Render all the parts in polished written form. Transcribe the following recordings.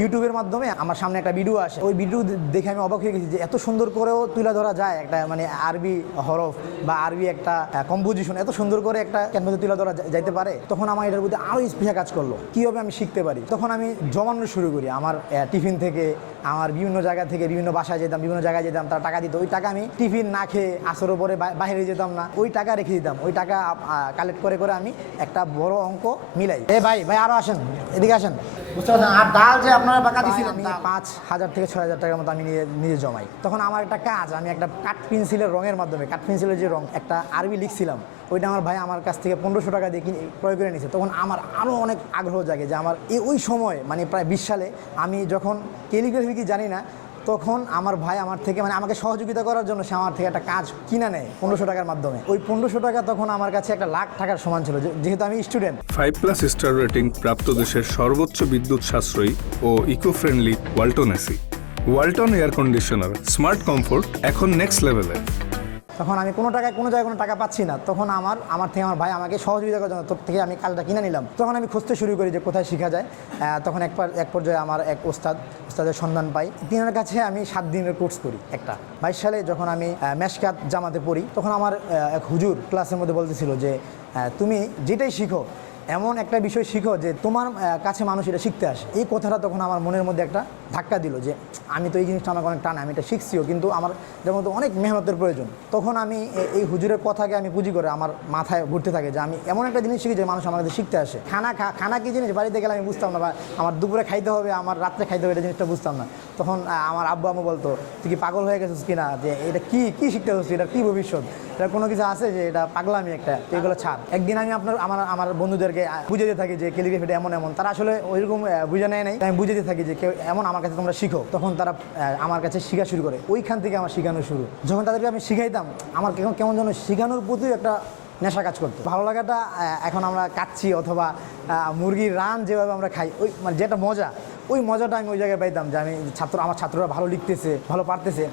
ইউটিউবের মাধ্যমে আমার সামনে একটা ভিডিও আসে, ওই ভিডিও দেখে আমি অবাক হয়ে গেছি যে এত সুন্দর করেও তুলে ধরা যায় একটা মানে আরবি হরফ বা আরবি একটা কম্পোজিশন এত সুন্দর করে একটা ক্যানভাসে তুলে ধরা যাইতে পারে। তখন আমার এটার প্রতি আরও স্পৃহা কাজ করলো, কীভাবে আমি শিখতে পারি। তখন আমি জমানো শুরু করি, আমার টিফিন থেকে আমার বিভিন্ন জায়গা থেকে বিভিন্ন বাসায় যেতাম, বিভিন্ন জায়গায় যেতাম, তারা টাকা দিত। ওই টাকা আমি টিফিন না খেয়ে আসরের পরে বাইরে যেতাম না, ওই টাকা রেখে দিতাম। ওই টাকা কালেক্ট করে করে আমি একটা বড় অঙ্ক মিলাই। ভাই আরো আসেন, এদিকে আসেন। বুঝতে পারছেন? আর ডাল যে আপনারা বাঁকা দিয়েছিলেন, আমি 5,000 থেকে 6,000 টাকার মতো আমি নিজে জমাই। তখন আমার একটা কাজ, আমি একটা কাঠ পেন্সিলের রঙের মাধ্যমে, কাঠ পেন্সিলের যে রং একটা আরবি লিখছিলাম, ওইটা আমার ভাই আমার কাছ থেকে 1500 টাকা দিয়ে ক্রয় করে নিয়েছে। তখন আমার আরও অনেক আগ্রহ জাগে যে আমার ওই সময় মানে প্রায় 20 সালে আমি যখন ক্যালিগ্রাফি কি জানি না, তখন আমার ভাই আমার থেকে মানে আমাকে সহযোগিতা করার জন্য সে আমার থেকে একটা কাজ কিনে নেয় 1500 টাকার মাধ্যমে। ওই 1500 টাকা তখন আমার কাছে 1 লাখ টাকার সমান ছিল, যেহেতু আমি স্টুডেন্ট। 5+ স্টার রেটিং প্রাপ্ত দেশের সর্বোচ্চ বিদ্যুৎ সাশ্রয়ী ও eco friendly Walton AC. Walton air conditioner, smart comfort এখন নেক্সট লেভেলে। তখন আমি কোনো জায়গায় কোনো টাকা পাচ্ছি না, তখন আমার থেকে আমার ভাই আমাকে সহযোগিতা করার জন্য তোর থেকে আমি কাজটা কিনে নিলাম। তখন আমি খুঁজতে শুরু করি যে কোথায় শেখা যায়। তখন এক পর্যায়ে আমার এক ওস্তাদের সন্ধান পাই। তিনার কাছে আমি 7 দিনের কোর্স করি একটা। 22 সালে যখন আমি মেশকাত জামাতে পড়ি, তখন আমার এক হুজুর ক্লাসের মধ্যে বলতেছিল যে তুমি যেটাই শিখো এমন একটা বিষয় শিখো যে তোমার কাছে মানুষ এটা শিখতে আসে। এই কথাটা তখন আমার মনের মধ্যে একটা ধাক্কা দিল যে আমি তো এই জিনিসটা আমাকে অনেক টানে, আমি এটা শিখছিও, কিন্তু আমার যেমন তো অনেক মেহনতের প্রয়োজন। তখন আমি এই হুজুরের কথাকে আমি পুঁজি করে আমার মাথায় ঘুরতে থাকে যে আমি এমন একটা জিনিস শিখি যে মানুষ আমার কাছে শিখতে আসে। খানা কি জিনিস বাড়িতে গেলে আমি বুঝতাম না, বা আমার দুপুরে খাইতে হবে, আমার রাত্রে খাইতে হবে, এটা জিনিসটা বুঝতাম না। তখন আমার আব্বু আম্মু বলতো তুই কি পাগল হয়ে গেছিস কিনা, যে এটা কি শিখতে হচ্ছে, এটা কি ভবিষ্যৎ, এটা কোনো কিছু আছে যে এটা পাগলামি একটা, এগুলো ছাড়। একদিন আমি আমার বন্ধুদেরকে বুঝে দিয়ে থাকি যে ক্যালিগ্রাফিটা এমন, তারা আসলে ওইরকম বুঝে নেয় নাই। আমি বুঝে দিয়ে থাকি যে কেউ এমন আমার কাছে তোমরা শিখো। তখন তারা আমার কাছে শেখা শুরু করে, ওইখান থেকে আমার শেখানো শুরু। যখন তাদেরকে আমি শিখাইতাম, আমার কেমন যেন শেখানোর প্রতি একটা নেশা কাজ করতো। ভালো লাগাটা এখন আমরা কাচ্ছি অথবা মুরগির রান যেভাবে আমরা খাই, ওই মানে যেটা মজা, ওই মজাটা আমি ওই জায়গায় পাইতাম যে আমি আমার ছাত্ররা ভালো লিখতেছে, ভালো পারতেছে,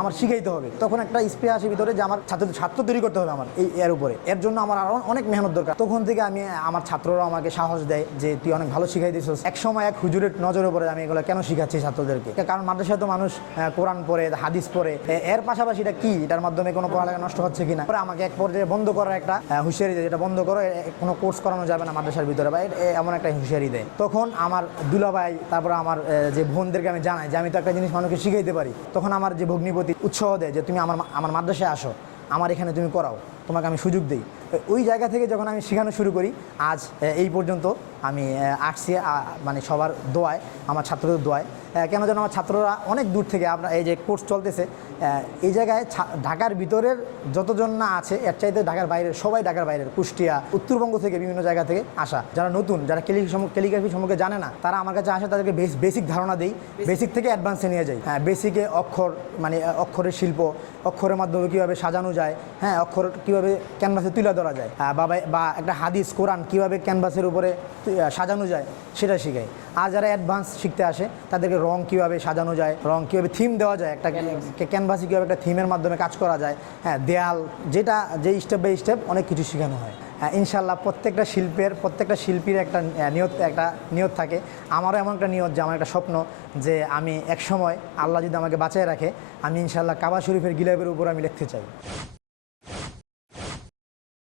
আমার শিখাইতে হবে। তখন একটা স্প্রে আসে ভিতরে যে আমার ছাত্র তৈরি করতে হবে আমার এর উপরে। এর জন্য আমার আরও অনেক মেহনত দরকার। তখন থেকে আমি আমার ছাত্ররা আমাকে সাহস দেয় যে তুই অনেক ভালো শিখাই দিছিস। এক সময় এক হুজুরের নজরে পড়ে আমি এগুলো কেন শিখাচ্ছি ছাত্রদেরকে, কারণ মাদ্রাসায় তো মানুষ কোরআন পড়ে, হাদিস পড়ে, এর পাশাপাশি এটা কি, এটার মাধ্যমে কোনো পড়ালেখা নষ্ট হচ্ছে কিনা। পরে আমাকে এক পর্যায়ে বন্ধ করার একটা হুঁশিয়ারি দেয়, যেটা বন্ধ করো, কোনো কোর্স করানো যাবে না মাদ্রাসার ভিতরে, বা এমন একটা হুঁশিয়ারি দেয়। তখন আমার দুলাভাই, তারপরে আমার যে বোনদেরকে আমি জানাই যে আমি তো একটা জিনিস মানুষকে শিখাইতে পারি। তখন আমার যে ভগ্নিপতি উৎসাহ দেয় যে তুমি আমার মাদ্রাসায় আসো, আমার এখানে তুমি করাও, তোমাকে আমি সুযোগ দিই। ওই জায়গা থেকে যখন আমি শেখানো শুরু করি, আজ এই পর্যন্ত আমি আসছি, মানে সবার দোয়ায়, আমার ছাত্রদের দোয়ায়। কেন যেন আমার ছাত্ররা অনেক দূর থেকে, আপনার এই যে কোর্স চলতেছে এই জায়গায় ঢাকার ভিতরের যতজন না আছে, এর চাইতে ঢাকার বাইরের সবাই, ঢাকার বাইরের কুষ্টিয়া, উত্তরবঙ্গ থেকে বিভিন্ন জায়গা থেকে আসা, যারা নতুন, যারা ক্যালিগ্রাফি সম্পর্কে জানে না, তারা আমার কাছে আসে, তাদেরকে বেসিক ধারণা দিই, বেসিক থেকে অ্যাডভান্সে নিয়ে যাই। বেসিকে অক্ষর, মানে অক্ষরের শিল্প, অক্ষরের মাধ্যমে কীভাবে সাজানো যায়, অক্ষর কীভাবে ক্যানভাসে তুলে ধরা যায়, বা একটা হাদিস কোরআন কীভাবে ক্যানভাসের উপরে সাজানো যায় সেটা শিখাই। আর যারা অ্যাডভান্স শিখতে আসে তাদেরকে রং কীভাবে সাজানো যায়, রং কীভাবে থিম দেওয়া যায়, একটা ক্যানভাসে কীভাবে একটা থিমের মাধ্যমে কাজ করা যায়, দেয়াল, যে স্টেপ বাই স্টেপ অনেক কিছু শেখানো হয়। ইনশাল্লাহ প্রত্যেকটা শিল্পীর একটা নিয়ত থাকে। আমারও এমন একটা নিয়ত, যে আমার একটা স্বপ্ন যে আমি এক সময় আল্লাহ যদি আমাকে বাঁচিয়ে রাখে, আমি ইনশাল্লাহ কাবা শরীফের গিলাফের উপর আমি লিখতে চাই।